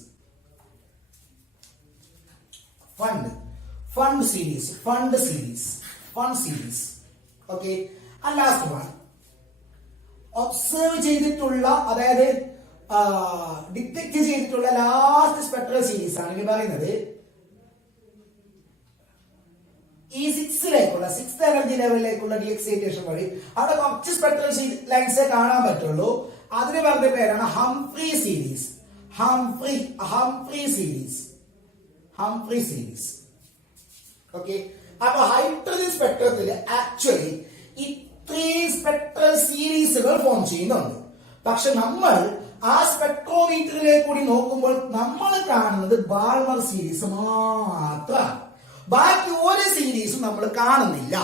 Okay, and last one observe ചെയ്തിട്ടുള്ള, അതായത് ഡിറ്റക്ട് ചെയ്തിട്ടുള്ള ലാസ്റ്റ് സ്പെക്ട്രൽ സീരീസ് ആണ് ഇനി പറയുന്നത്. ഈ സിക്സ്ത് എനർജി ലെവലിലേക്കുള്ള ഡി-എക്സൈറ്റേഷൻ വഴി അവിടെ കുറച്ച് സ്പെക്ട്രൽ ലൈൻസേ കാണാൻ പറ്റുള്ളൂ. അതിന് പറഞ്ഞ പേരാണ് ഹംഫ്രി സീരീസ്. ഓക്കെ, അപ്പൊ ഹൈഡ്രജൻ സ്പെക്ട്രത്തിൽ ആക്ച്വലി ഇത്രയും സ്പെക്ട്രൽ സീരീസുകൾ ഫോം ചെയ്യുന്നുണ്ട്. പക്ഷെ നമ്മൾ ആ സ്പെക്ട്രോമീറ്ററിലേക്ക് കൂടി നോക്കുമ്പോൾ നമ്മൾ കാണുന്നത് ബാൾമർ സീരീസ് മാത്രമാണ്. ബാക്കി ഒരു സീരീസും നമ്മൾ കാണുന്നില്ല.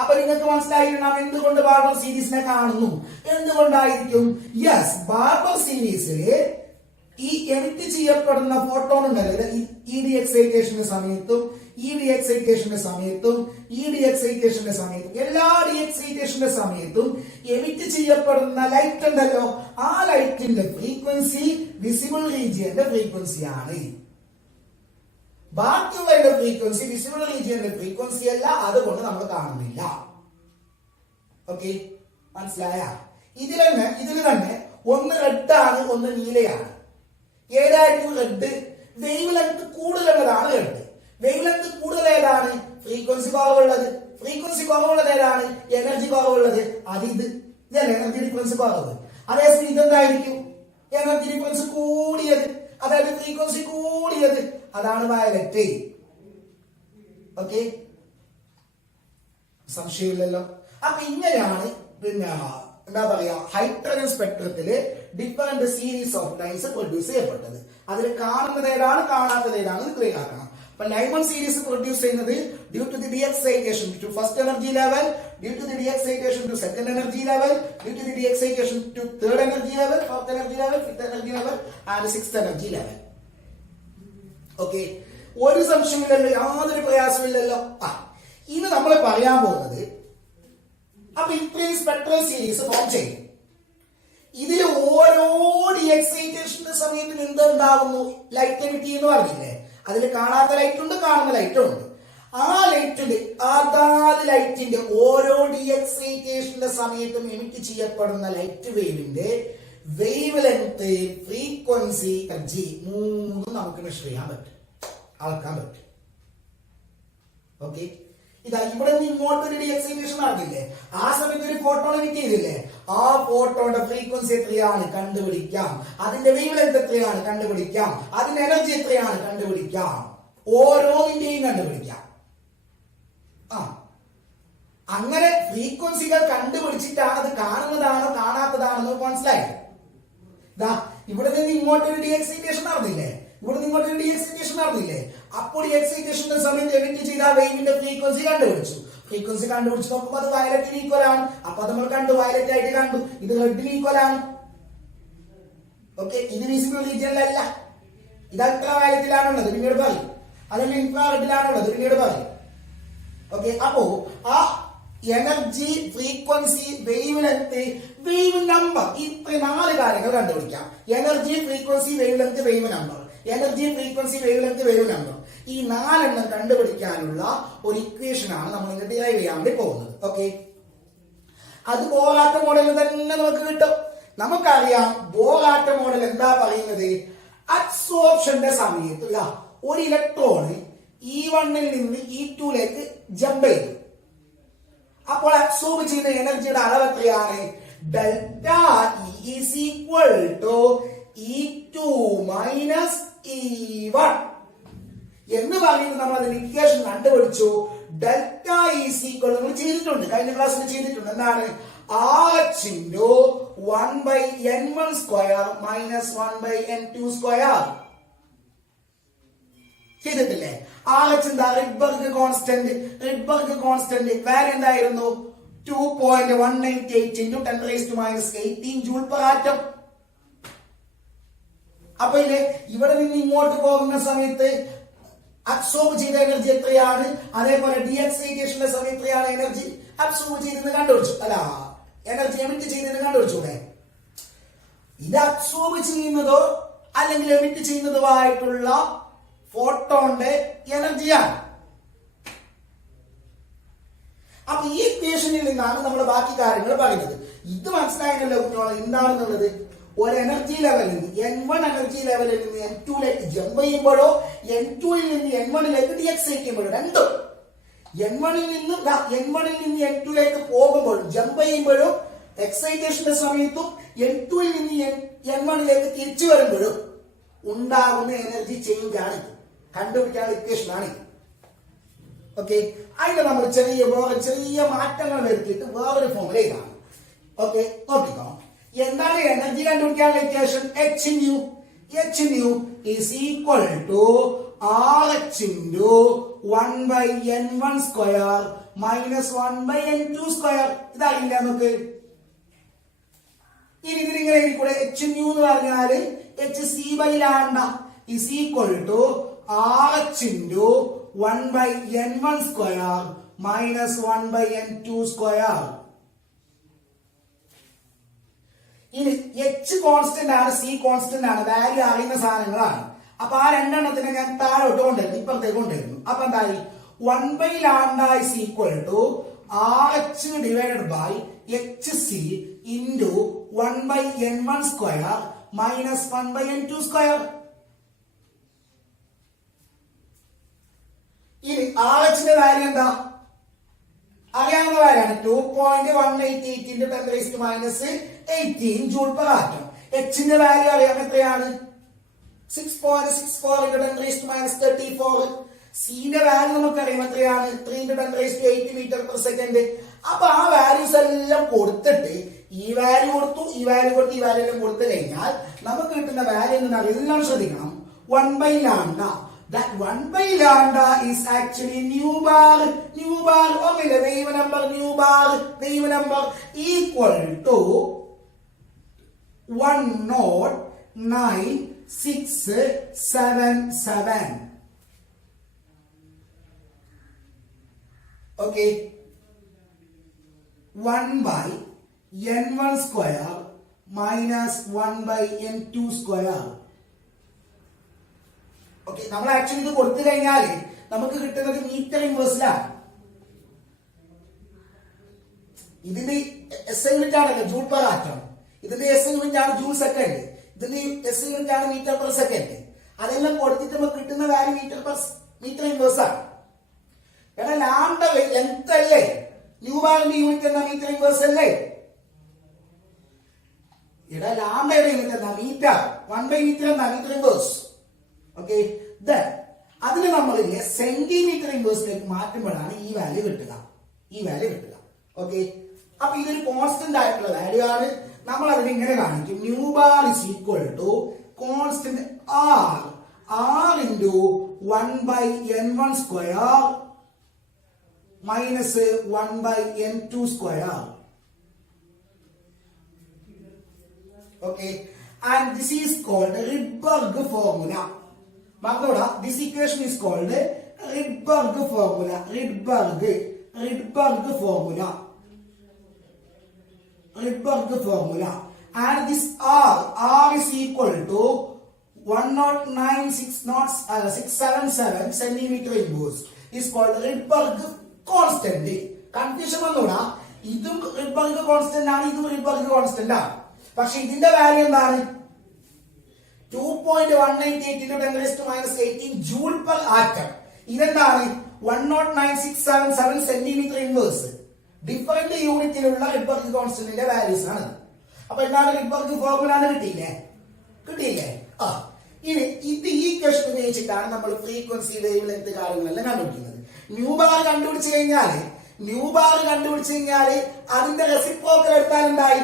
അപ്പൊ നിങ്ങൾക്ക് മനസ്സിലായിരിക്കണം എന്തുകൊണ്ട് ബാൾമർ സീരീസിനെ കാണുന്നു. എന്തുകൊണ്ടായിരിക്കും? യെസ്, ബാൾമർ സീരീസില് ഈ എമിറ്റ് ചെയ്യപ്പെടുന്ന ഫോട്ടോൺ ഉണ്ടല്ലോ, ഈ ഡി-എക്സൈറ്റേഷന്റെ സമയത്തും എല്ലാ ഡി-എക്സൈറ്റേഷന്റെ സമയത്തും എമിറ്റ് ചെയ്യപ്പെടുന്ന ലൈറ്റ് ഉണ്ടല്ലോ, ആ ലൈറ്റിന്റെ ഫ്രീക്വൻസി വിസിബിൾ റീജിയന്റെ ഫ്രീക്വൻസി ആണ്. ബാക്കിയുള്ളതിന്റെ ഫ്രീക്വൻസി വിസിബിൾ റീജിയന്റെ ഫ്രീക്വൻസി അല്ല, അതുകൊണ്ട് നമ്മൾ കാണുന്നില്ല. ഓക്കെ, മനസ്സിലായ? ഇതിൽ തന്നെ ഒന്ന് റെഡ് ആണ്, ഒന്ന് നീലയാണ്. ഏതായിരിക്കും റെഡ്? വേവ് ലെങ്ത് കൂടുതലുള്ളതാണ് റെഡ്. വേവ് ലെങ്ത് കൂടുതൽ ഏതാണ്? ഫ്രീക്വൻസി കുറവുള്ളത് ഏതാണ്? എനർജി കുറവുള്ളത്. ഇതല്ലേ എനർജി ഡിഫറൻസ് കുറവ്. അതേസമയം ഇതെന്തായിരിക്കും? എനർജി ഡിഫറൻസ് കൂടിയത്, അതായത് ഫ്രീക്വൻസി കൂടിയത്, അതാണ് വയലറ്റ്. ഓക്കെ, സംശയമില്ലല്ലോ. അപ്പൊ ഇങ്ങനെയാണ് പിന്നെ എന്താ പറയാ ഹൈഡ്രജൻ സ്പെക്ട്രത്തില് different series of lines produce ചെയ്യപ്പെട്ടത്. അതിൽ കാണുന്നത് ഏതാണ്, കാണാത്തത് ഏതാണ് ക്ലിയർ ആക്കണം. അപ്പൊ ലൈമൺ സീരീസ് പ്രൊഡ്യൂസ് ചെയ്യുന്നത് due to the de-excitation to first energy level, due to the de-excitation to second energy level, due to the de-excitation to third energy level, fourth energy level, fifth energy level and sixth energy level. Okay, ഒരു സംശയമില്ലല്ലോ, യാതൊരു പ്രയാസമില്ലല്ലോ. ഇനി നമ്മൾ പറയാൻ പോകുന്നത്, അപ്പൊ ഇത്രയും spectral series form ചെയ്യും. ഇതിൽ ഓരോ ഡി-എക്സൈറ്റേഷന്റെ സമയത്തും എന്തുണ്ടാവുന്നു? ലൈറ്റ് എമിറ്റ് എന്ന് പറഞ്ഞില്ലേ? അതിൽ കാണാത്ത ലൈറ്റ് ഉണ്ട്, കാണുന്ന ലൈറ്റും ഉണ്ട്. ആ ലൈറ്റിന്റെ അതാത് ലൈറ്റിന്റെ ഓരോ ഡി-എക്സൈറ്റേഷന്റെ സമയത്തും എമിറ്റ് ചെയ്യപ്പെടുന്ന ലൈറ്റ് വേവിന്റെ വേവ് ലെങ്ത്, ഫ്രീക്വൻസി, എനർജി മൂന്നും നമുക്ക് മെഷർ ചെയ്യാൻ പറ്റും, അളക്കാൻ പറ്റും. ഓക്കെ, ഇതാ ഇവിടെ നിന്ന് ഇങ്ങോട്ടൊരു ഡി-എക്സൈറ്റേഷൻ നടന്നില്ലേ? ആ സമയത്ത് ഒരു ഫോട്ടോൺ എമിറ്റ് ചെയ്തില്ലേ? ആ ഫോട്ടോയുടെ ഫ്രീക്വൻസി എത്രയാണ് കണ്ടുപിടിക്കാം, അതിന്റെ വേവ് ലെങ്ത് എത്രയാണ് കണ്ടുപിടിക്കാം, അതിന്റെ എനർജി എത്രയാണ് കണ്ടുപിടിക്കാം, ഓരോന്നിന്റെയും കണ്ടുപിടിക്കാം. അങ്ങനെ ഫ്രീക്വൻസികൾ കണ്ടുപിടിച്ചിട്ടാണ് അത് കാണുന്നതാണോ കാണാത്തതാണെന്ന് മനസ്സിലായി. ഇതാ ഇവിടെ നിന്ന് ഇങ്ങോട്ടൊരു ഡി-എക്സൈറ്റേഷൻ നടന്നില്ലേ? അപ്പോൾ ഡി-എക്സൈറ്റേഷന്റെ സമയത്ത് എമിറ്റ് ചെയ്ത വേവിന്റെ ഫ്രീക്വൻസി കണ്ടുപിടിച്ചു നോക്കുമ്പോൾ അത് വയലറ്റിന് ഈക്വൽ ആണ്. അപ്പൊ നമ്മൾ കണ്ടു, വയലറ്റ് ആയിട്ട് കണ്ടു. ഇത് റെഡിന് ഈക്വൽ ആണ്. ഓക്കെ, ഇത് വിസിബിൾ റീജിയനിലല്ല, ഇത് അൾട്രാ വയലറ്റിലാണുള്ളത്, പിന്നീട് പറയും. അല്ലെങ്കിൽ ഇൻഫ്രാറെഡിലാണുള്ളത്, പിന്നീട് പറയും. ഓക്കെ, അപ്പോ ആ energy, frequency, wave length, wave number. ഇത്ര 4 കാര്യങ്ങൾ കണ്ടുപിടിക്കാം. Energy, frequency, wave length, wave number. Energy, frequency, wave length, wave number. ഈ 4 കണ്ടുപിടിക്കാനുള്ള ഒരു ഇക്വേഷൻ ആണ് നമ്മൾ ഇന്ന് ഡിറൈവ് ചെയ്യാൻ വേണ്ടി പോകുന്നത്. ഓക്കെ, അത് ബോർ ആറ്റം മോഡൽ തന്നെ നമുക്ക് കിട്ടും. നമുക്കറിയാം ബോർ ആറ്റം മോഡൽ എന്താ പറയുന്നത്? അബ്സോർപ്ഷന്റെ സമയത്ത് ഒരു ഇലക്ട്രോണ് E1-ൽ നിന്ന് E2-ലേക്ക് ജമ്പ് ചെയ്തു. അപ്പോൾ അബ്സോർബ് ചെയ്യുന്ന എനർജിയുടെ അളവ് എത്രയാണ്? Delta E is equal to E2 minus E1 എന്ന് പറയുന്നത് നമ്മൾ അതിന്റെ ഇക്വേഷൻ കണ്ടുപിടിച്ചു. ഡെൽറ്റ ഈസ് ഈക്വൽ നമ്മൾ ചെയ്തിട്ടുണ്ട്, കഴിഞ്ഞ ക്ലാസ്സിൽ ചെയ്തിട്ടുണ്ട്. എന്താണ്? RH into 1/n1 square minus 1/n2 square ചെയ്തിട്ടില്ലേ? RH എന്താ? റിഡ്ബർഗ് കോൺസ്റ്റന്റ്. റിഡ്ബർഗ് കോൺസ്റ്റന്റ് വാല്യൂ എന്തായിരുന്നു? 2.198 into 10⁻⁻18 ജൂൾ പെർ ആറ്റം. അപ്പൊ ഇല്ലേ, ഇവിടെ നിന്ന് ഇങ്ങോട്ട് പോകുന്ന സമയത്ത് അബ്സോർബ് ചെയ്ത എനർജി എത്രയാണ്? അതേപോലെ ഡീഎക്സൈറ്റേഷന്റെ സമയം എത്രയാണ് എനർജി അബ്സോർബ് ചെയ്തെന്ന് കണ്ടുപിടിച്ചു. അല്ല, എനർജി എമിറ്റ് ചെയ്തെന്ന് കണ്ടുപിടിച്ചൂടെ? ഇത് അബ്സോർബ് ചെയ്യുന്നതോ അല്ലെങ്കിൽ എമിറ്റ് ചെയ്യുന്നതോ ആയിട്ടുള്ള ഫോട്ടോന്റെ എനർജിയാണ്. അപ്പൊ ഈ ഇക്വേഷനിൽ നിന്നാണ് നമ്മൾ ബാക്കി കാര്യങ്ങൾ പറയുന്നത്. ഇത് മനസ്സിലായല്ലോ കുട്ടികളെ എന്താണെന്നുള്ളത്? ഒരു എനർജി ലെവലിൽ നിന്ന് N1 എനർജി ലെവലിൽ നിന്ന് N2-ലേക്ക് ജമ്പ് ചെയ്യുമ്പോഴോ N2-ൽ നിന്ന് N1-ലേക്ക് ഡിഎക്സൈറ്റ് ചെയ്യുമ്പോഴോ രണ്ടും N1-ൽ നിന്ന് N2-ലേക്ക് പോകുമ്പോഴും ജമ്പ് ചെയ്യുമ്പോഴും എക്സൈറ്റേഷന്റെ സമയത്തും N2-ൽ നിന്ന് N1-ലേക്ക് തിരിച്ചു വരുമ്പോഴും ഉണ്ടാകുന്ന എനർജി ചേഞ്ച് ആണ്. കണ്ടുപിടിക്കാനുള്ള ഇക്വേഷൻ ആണ്. ഓക്കെ, അതിന് നമ്മൾ ചെറിയ മാറ്റങ്ങൾ വരുത്തിയിട്ട് വേറൊരു ഫോമുല ഇതാണ്. ഓക്കെ, നോക്കിക്കോ. എന്താണ് എനർജി കണ്ടുപിടിക്കാനുള്ള equation? H nu is equal to RH into 1/n1 square minus 1/n2 square. ഇതറിയില്ല നമുക്ക്. ഇനി ഇതിനിങ്ങനെ കൂടെ H nu എന്ന് പറഞ്ഞാല് hc/λ is equal to RH into 1/n1 square minus 1/n2 square. ഇനി H കോൺസ്റ്റന്റ് ആണ്, C കോൺസ്റ്റന്റ് ആണ്, value അറിയുന്ന സാധനങ്ങളാണ്. അപ്പൊ ആ രണ്ടെണ്ണത്തിനെ ഞാൻ താഴോട്ട് കൊണ്ടുവരുന്നു, ഇപ്പുറത്തേക്ക് കൊണ്ടുവരുന്നു. അപ്പൊ എന്തായി? 1/λ is equal to RH divided by HC into 1/n1 square minus 1/n2 square. ഇനി RH വാല്യൂ എന്താ? അറിയാവുന്ന വാല്യാണ് 2.188 into 10⁻⁻18 ജൂൾ പെർ ആറ്റം. Hന്റെ വാല്യൂ അറിയാൻ എത്രയാണ്? 6.64 into 10⁻⁻34. Cന്റെ വാല്യൂ നമുക്കറിയാം എത്രയാണ്? 3 into 10⁻8 മീറ്റർ പെർ സെക്കൻഡ്. അപ്പൊ ആ വാല്യൂസ് എല്ലാം കൊടുത്തിട്ട് ഈ വാല്യൂ കൊടുത്തു, ഈ വാല്യൂ കൊടുത്ത്, ഈ വാല്യൂ എല്ലാം കൊടുത്തു കഴിഞ്ഞാൽ നമുക്ക് കിട്ടുന്ന വാല്യൂ എന്താണ്? എല്ലാം ശ്രദ്ധിക്കണം. 1/λ. That 1/λ is actually nu bar. Okay, wave number nu bar, wave number equal to 109,677. Okay, 1/n1 square minus 1/n2 square. Okay, നമ്മൾ ആക്ച്വലി ഇത് കൊടുത്തു കഴിഞ്ഞാൽ നമുക്ക് കിട്ടുന്നത് മീറ്റർ ഇൻവേഴ്സിലാണ്. ഇതിന്റെ എസ് യൂണിറ്റ് ആണല്ലോ ജൂൾ പെർ ആറ്റം. ഇതിന്റെ എസ് യൂണിറ്റ് ആണ് ജൂൾ സെക്കൻഡ്. ഇതിന്റെ എസ് യൂണിറ്റ് ആണ് മീറ്റർ പെർ സെക്കൻഡ്. അതെല്ലാം കൊടുത്തിട്ട് നമുക്ക് കിട്ടുന്ന വാല്യൂ മീറ്റർ ഇൻവേഴ്സ് ആണ്. എടാ, ലാംഡ ലെങ്ത് അല്ലേ? ന്യൂ ബാറിന്റെ യൂണിറ്റ് എന്താ? മീറ്റർ ഇൻവേഴ്സ് അല്ലേ? എടാ, ലാംഡയുടെ യൂണിറ്റ് എന്താ? മീറ്റർ. 1/മീറ്റർ എന്താ? Metre inverse. ഓക്കെ, അതിന് നമ്മൾ സെന്റിമീറ്റർ ഇൻവേഴ്സിലേക്ക് മാറ്റുമ്പോഴാണ് ഈ വാല്യൂ കിട്ടുക. ഓക്കെ, അപ്പൊ ഇതൊരു കോൺസ്റ്റന്റ് ആയിട്ടുള്ള വാല്യൂ ആണ്. നമ്മൾ അതിനെ ഇങ്ങനെ കാണിക്കും. Nu bar is equal to constant r into 1/n1 square minus 1/n2 square. Okay, and this is called Rydberg formula. This equation is called Rydberg formula. Rydberg Rydberg formula. And this R is equal to 109,677 centimeter inverse is called Rydberg constant. Confusion വന്നൂടാ, ഇതും Rydberg constant ആണ്, ഇതും Rydberg constant ആണ്. പക്ഷെ ഇതിന്റെ value എന്താണ്? 2.198 into 10 raised to minus 18 joule per atom. ഇതെന്താണ്? 109,677 centimeter inverse. Different യൂണിറ്റിലുള്ള Rydberg കോൺസ്റ്റന്റിന്റെ വാല്യൂസ് ആണ്. അപ്പൊ എന്താണ് Rydberg ഫോർമുല കിട്ടിയില്ലേ? ഇനി ഇത് ഈ ക്വസ്റ്റൻ ഉപയോഗിച്ചിട്ടാണ് നമ്മൾ ഫ്രീക്വൻസി വേവ് ലെങ്ത് കാര്യങ്ങളെല്ലാം കണ്ടുപിടിക്കുന്നത്. ന്യൂ ബാർ കണ്ടുപിടിച്ചു കഴിഞ്ഞാൽ അതിന്റെ റെസിപ്രോക്കൽ എടുത്താൽ എന്തായി?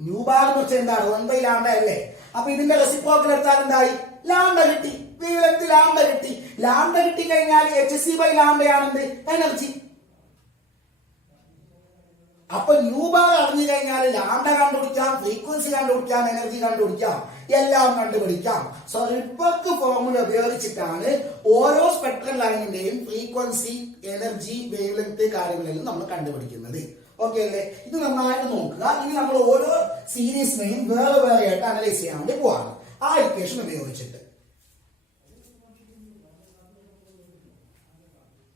ന്യൂ ബാർ എന്ന് വെച്ചാൽ എന്താണ്? 1/λ അല്ലേ? അപ്പൊ ഇതിന്റെ റെസിപ്രോക്കൽ എടുത്താൽ എന്തായി? ലാംഡ കിട്ടി. വേവ് ലെങ്ത് ലാംഡ കിട്ടി. ലാംഡ കിട്ടി കഴിഞ്ഞാൽ hc/λ ആണെന്ത്? എനർജി. അപ്പൊ ന്യൂ ബാർ അറിഞ്ഞു കഴിഞ്ഞാൽ ലാംഡ കണ്ടുപിടിക്കാം, ഫ്രീക്വൻസി കണ്ടുപിടിക്കാം, എനർജി കണ്ടുപിടിക്കാം, എല്ലാം കണ്ടുപിടിക്കാം. സോ Rydberg ഫോർമുല ഉപയോഗിച്ചിട്ടാണ് ഓരോ സ്പെക്ട്രൽ ലൈനിന്റെയും ഫ്രീക്വൻസി, എനർജി, വേവ് ലെങ്ത് കാര്യങ്ങളെല്ലാം നമ്മൾ കണ്ടുപിടിക്കുന്നത്. ഓക്കെ അല്ലേ? ഇത് നന്നായിട്ട് നോക്കുക. ഇനി നമ്മൾ ഓരോ സീരീസിനെയും വേറെ ആയിട്ട് അനലൈസ് ചെയ്യാൻ വേണ്ടി പോവാണ് ആ ഇക്വേഷൻ ഉപയോഗിച്ചിട്ട്.